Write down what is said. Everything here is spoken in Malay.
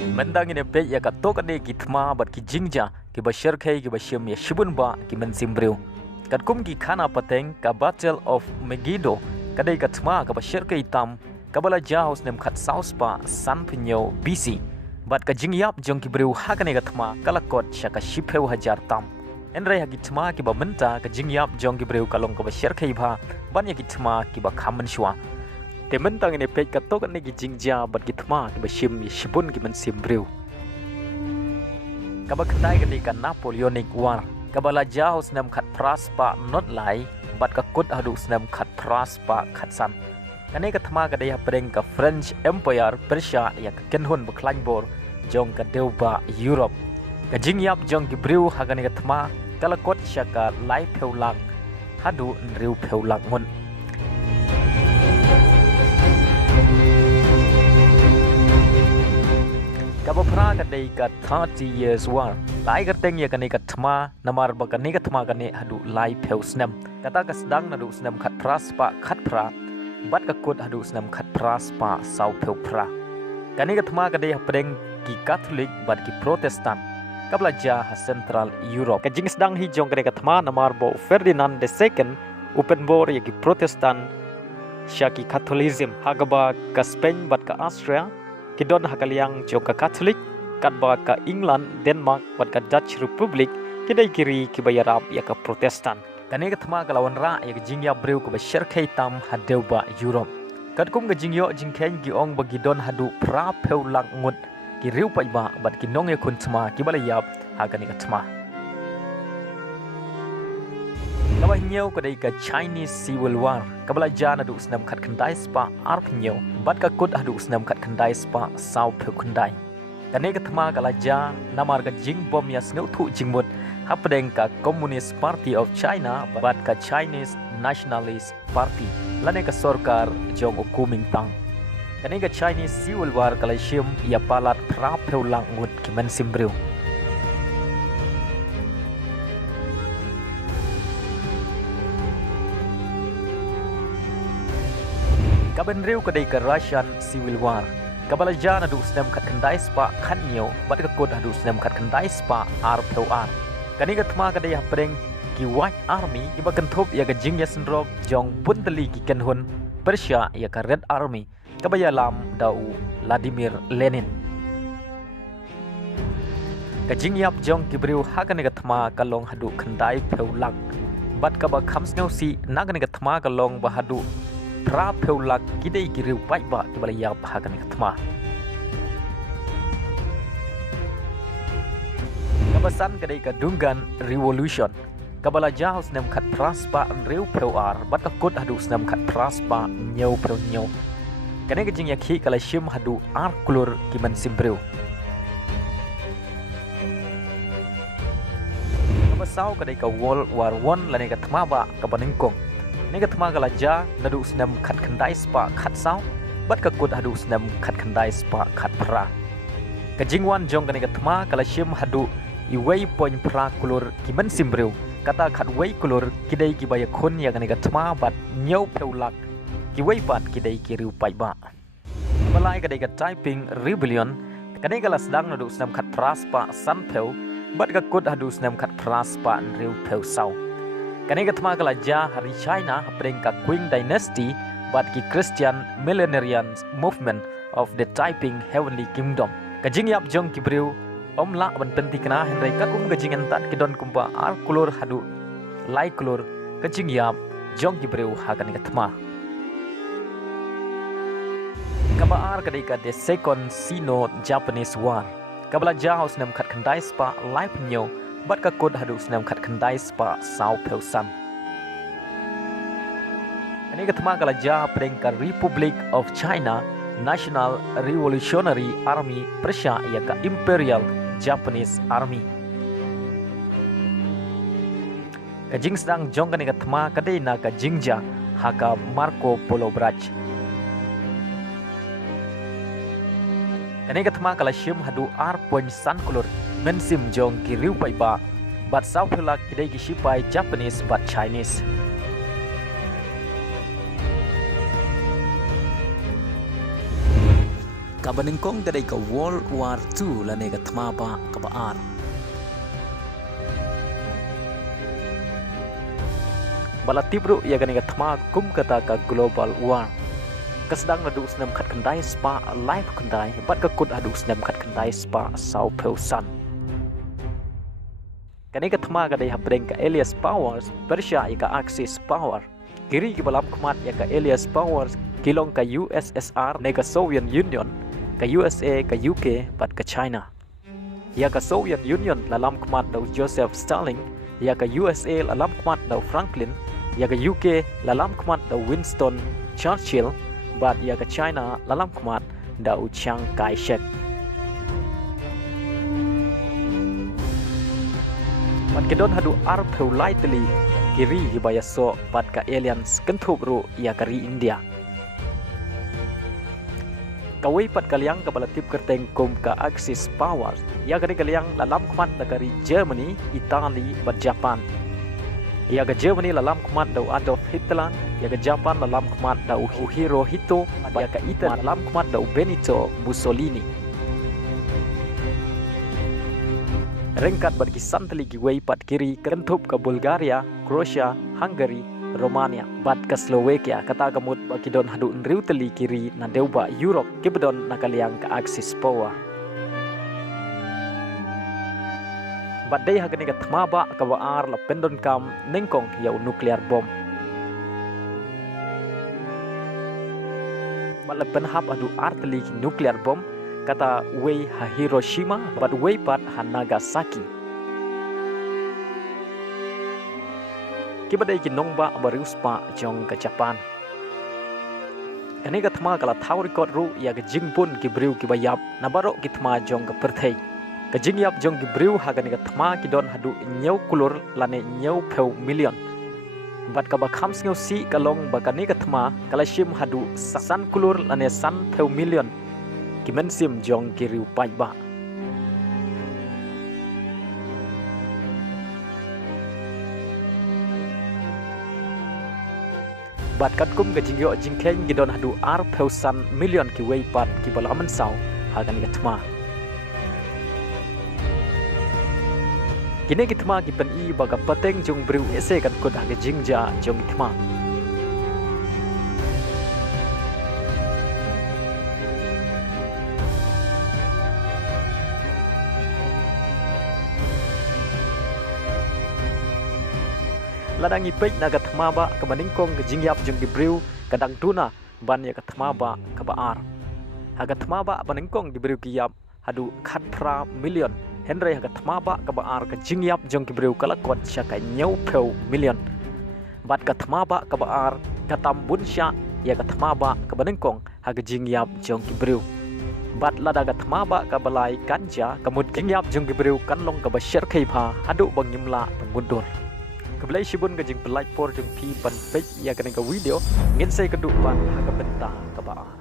Mendang ini pe ya katok ade kitma bat ki jingja ki bashar khai ki bashim ya shibun ba ki mensimbreu. Kat kum ki khana pateng ka Battle of Megiddo kadai katma ka bashar khai tam kabala jaus nem khat saus pa san pinyo BC. Bat ka jingyap jong ki breu hakane katma kalakot shaka shipeu hajar tam. Enrai hakitma ki ba menta ka jingyap jong ki breu kalong ka bashar khai ba ban ya kitma ki ba khaman shwa. Tementang ini pek katok ni ki jingja bat kitma ki bashim shibun ki mensimbreu. Kaba kendai ketika Napoleonic War kabala jaus nem khat pras pa not lai bat ka kut hadu nem khat pras pa khatsan. Kane katma kadai hapreng ka French Empire Persia ya ka kenhun beklan bor jong ka deuba Europe. Ka jingyap jong ki breu hagane katma kala kot shaka lai pheulang hadu nriu pheulang ngun. Kaba pra kadai ka 30 years war lai kateng ya kane katma namar ba kane katma kane hadu lai pheu snem kata ka sedang nadu snem khat pras pa khat pra bat ka kut hadu snem khat pras pa sau pheu pra kane katma kadai hapreng ki Catholic bat ki Protestant kabla ja ha Central Europe ka jing sedang hi jong kane katma namar bo Ferdinand II open bor ya ki Protestant syaki Catholicism hagaba ka Spain bat ka Austria Kidon hakaliang joka Catholic, kadba ka England, Denmark, bat ka Dutch Republic, kidai kiri kibayarab ya ka Protestant. Kani katma kalawan ra ya jingya breu ka bashar khai tam hadeu ba Europe. Kadkum ka jingyo jingkhen giong bagidon hadu pra pheu lang ngut ki riu pai ba bat ki nong ya kuntma kibalayap hagani katma. Kaba hinyau kadai ka Chinese Civil War kabala jana du snam khat khandai spa arp hinyau bat ka kut adu snam khat khandai spa sau pheu khandai kane ka thma kala ja namar ka jing bom ya sneu thu jingmut hapdeng ka Communist Party of China bat ka Chinese Nationalist Party lane ka sarkar jong ukuming tang kane ka Chinese Civil War kala shim ya palat pra pheu lang ngut ki man simbreu Kaban riu kadai ka Russian Civil War kabala jana du snem khat khandai spa khanyo bat ka kod hadu snem khat khandai spa ar pheu ar kani ka thma kadai hapreng ki White Army iba kan thop ya ka jingya sendrop jong puntali ki kenhun Persia ya ka Red Army kabaya lam dau Vladimir Lenin ka jingyap jong ki breu hakane ka thma kalong hadu khandai pheu lak bat ka ba khamsngau si nagane ka thma kalong ba hadu pra pheu lak kidai giriu pai ba kibala ya bhagan katma kabasan kadai ka Dungan Revolution kabala jaus nem khat praspa riu pheu ar bat ka kut hadu snam khat praspa nyau pheu nyau kane ka jingya khi kala shim hadu ar kulur kiman simbreu kabasau kadai ka World War 1 lane ka thma ba kabaningkong Nega thma kala ja nadu snam khat khandai spa khat sau bat ka kut hadu snam khat khandai spa khat pra ka jingwan jong ka nega thma kala shim hadu I wei point pra kulur ki man simbreu kata khat wei kulur kidai ki baya khun ya ka nega thma bat nyau pheu lak ki wei bat kidai ki riu pai ba balai ka dai ka typing rebellion ka nega kala sedang nadu snam khat pra spa san pheu bat ka kut hadu snam khat pra spa riu pheu sau Kani katma kala ja hari China hapreng ka Qing Dynasty bat ki Christian Millenarian Movement of the Taiping Heavenly Kingdom. Kajing yap jong ki breu omla ban penti kana henrai ka kajing entat kidon kumpa ar kulur hadu lai kulur kajing yap jong ki breu ha kani katma. Kaba ar kadai ka the Second Sino-Japanese War. Kabla ja haus nem khat khandai spa lai pnyo bat ka kod hadu snam khat khandai spa sau pheu san ani ka thma kala ja preng ka Republic of China National Revolutionary Army Persia ya ka Imperial Japanese Army ka jing sedang jong ka thma ka dei na ka jingja ha ka Marco Polo Barrage ani ka thma kala shim hadu ar point san kulur mensim jong ki riu pai ba bat sau phulak kidai ki shipai Japanese but Chinese Kabaningkong gadai ka World War II lane ka tmaba ka baar. Balatibru ia gani ka tma kum kata ka global war. Kasedang nadu senam kat kendai spa live kendai bat ka kut adu senam kat kendai spa sau peusan. Kani ka tma gadai hapdeng ka Elias Powers Persia ika Axis Power. Kiri ki balam kmat ya ka Elias Powers kilong ka USSR ne ka Soviet Union ka USA ka UK bat ka China. Ya ka Soviet Union lalam kmat daw Joseph Stalin, ya ka USA lalam kmat daw Franklin, ya ka UK lalam kmat daw Winston Churchill, bat ya ka China lalam kmat daw Chiang Kai-shek. Bat kedon hadu ar peulai teli kiri hibaya so bat ka aliens kentup ru ya kari India. Kawai pat kaliang ka balatip kerteng kum ka Axis Powers ya kari kaliang lalam kmat dari Germany, Italy bat Japan. Ya ka Germany lalam kmat daw Adolf Hitler, ya ka Japan lalam kmat daw Hirohito, ya ka Italy lalam kmat daw Benito Mussolini. Rengkat bat kisan teli giwai pat kiri kentup ka Bulgaria, Croatia, Hungary, Romania, bat ka Slovakia kata kamut bakidon hadu nriu teli kiri na deuba Europe kibedon nakaliang ka Axis Power. Bat day hagani ka tmaba ka waar la pendon kam nengkong yau nuclear bomb. Bat la penhap hadu ar teli nuclear bomb kata wei ha Hiroshima bat wei pat ha Nagasaki. Kibadai kinong ba barius pa jong ke Japan. Kani ka thma kala thau record ru ya ke jingpun kibriu kibayap nabaro kitma jong ke perthei. Ke jingyap jong kibriu ha kani ka thma kidon hadu nyau kulur lane nyau peu million. Bat ka bakham ngau si kalong bakani ka thma kala shim hadu san kulur lane san peu million. Kimen sim jong kiriu pai ba. Bat kat kum ke jingyo jingkleng gidon hadu ar peusan million ki wei pat ki balaman sau hagan ki tma. Kini ki tma ki pen i baga pateng jong briu ese kan kod hage jingja jong tma. Ladang ipek naga tmaba ka maningkong ke jingyap jong gibriu kadang tuna ban ya ka tmaba ka baar. Haga tmaba maningkong gibriu kiyap hadu khatra million. Henry haga tmaba ka baar ka jingyap jong gibriu kalakot sya ka nyau peu million. Bat ka tmaba ka baar ka tambun sya ya ka tmaba ka maningkong haga jingyap jong gibriu. Bat lada ka tmaba ka balai kanja kamut jingyap jong gibriu kanlong ka basyar kaipa hadu bang nyimla mundur. Keblai shibun ke jing like por jing pi pan page ya kena ke video ngin saya keduk ban haga benta ke bawah.